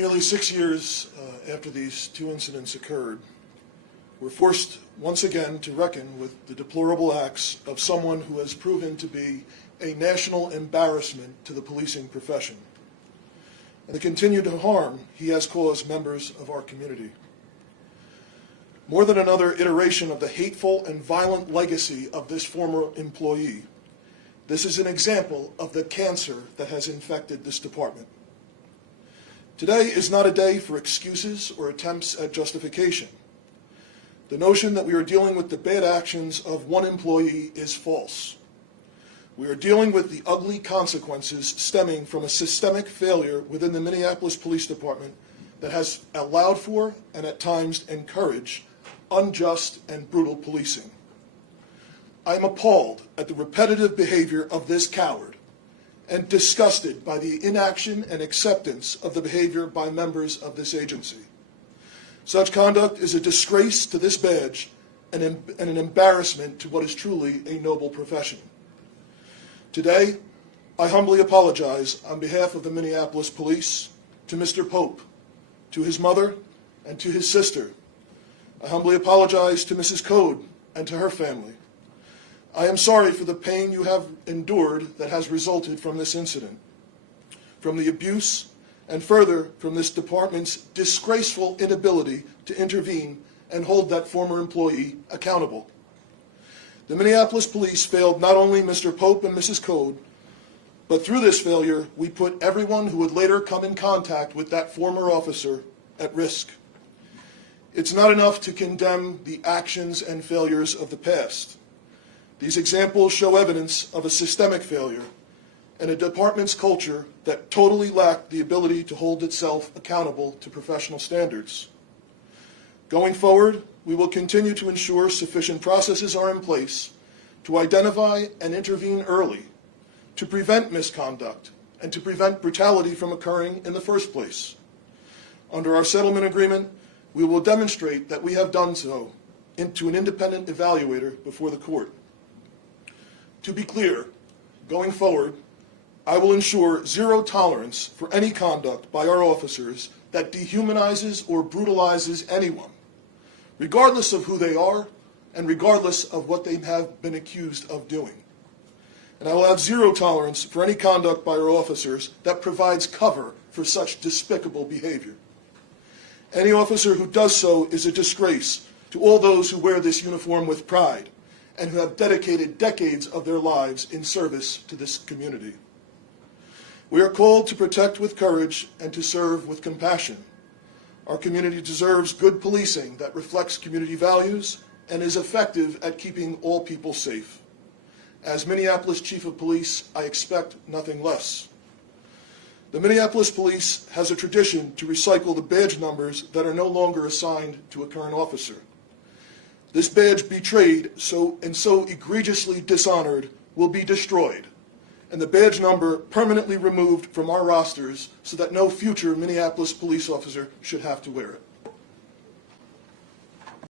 Nearly 6 years after these two incidents occurred, we're forced once again to reckon with the deplorable acts of someone who has proven to be a national embarrassment to the policing profession, and the continued harm he has caused members of our community. More than another iteration of the hateful and violent legacy of this former employee, this is an example of the cancer that has infected this department. Today is not a day for excuses or attempts at justification. The notion that we are dealing with the bad actions of one employee is false. We are dealing with the ugly consequences stemming from a systemic failure within the Minneapolis Police Department that has allowed for and at times encouraged unjust and brutal policing. I am appalled at the repetitive behavior of this coward and disgusted by the inaction and acceptance of the behavior by members of this agency. Such conduct is a disgrace to this badge and an embarrassment to what is truly a noble profession. Today, I humbly apologize on behalf of the Minneapolis Police to Mr. Pope, to his mother, and to his sister. I humbly apologize to Mrs. Code and to her family. I am sorry for the pain you have endured that has resulted from this incident, from the abuse, and further from this department's disgraceful inability to intervene and hold that former employee accountable. The Minneapolis Police failed not only Mr. Pope and Mrs. Code, but through this failure, we put everyone who would later come in contact with that former officer at risk. It's not enough to condemn the actions and failures of the past. These examples show evidence of a systemic failure and a department's culture that totally lacked the ability to hold itself accountable to professional standards. Going forward, we will continue to ensure sufficient processes are in place to identify and intervene early, to prevent misconduct, and to prevent brutality from occurring in the first place. Under our settlement agreement, we will demonstrate that we have done so to an independent evaluator before the court. To be clear, going forward, I will ensure zero tolerance for any conduct by our officers that dehumanizes or brutalizes anyone, regardless of who they are and regardless of what they have been accused of doing. And I will have zero tolerance for any conduct by our officers that provides cover for such despicable behavior. Any officer who does so is a disgrace to all those who wear this uniform with pride and who have dedicated decades of their lives in service to this community. We are called to protect with courage and to serve with compassion. Our community deserves good policing that reflects community values and is effective at keeping all people safe. As Minneapolis Chief of Police, I expect nothing less. The Minneapolis Police has a tradition to recycle the badge numbers that are no longer assigned to a current officer. This badge betrayed and so egregiously dishonored will be destroyed, and the badge number permanently removed from our rosters so that no future Minneapolis police officer should have to wear it.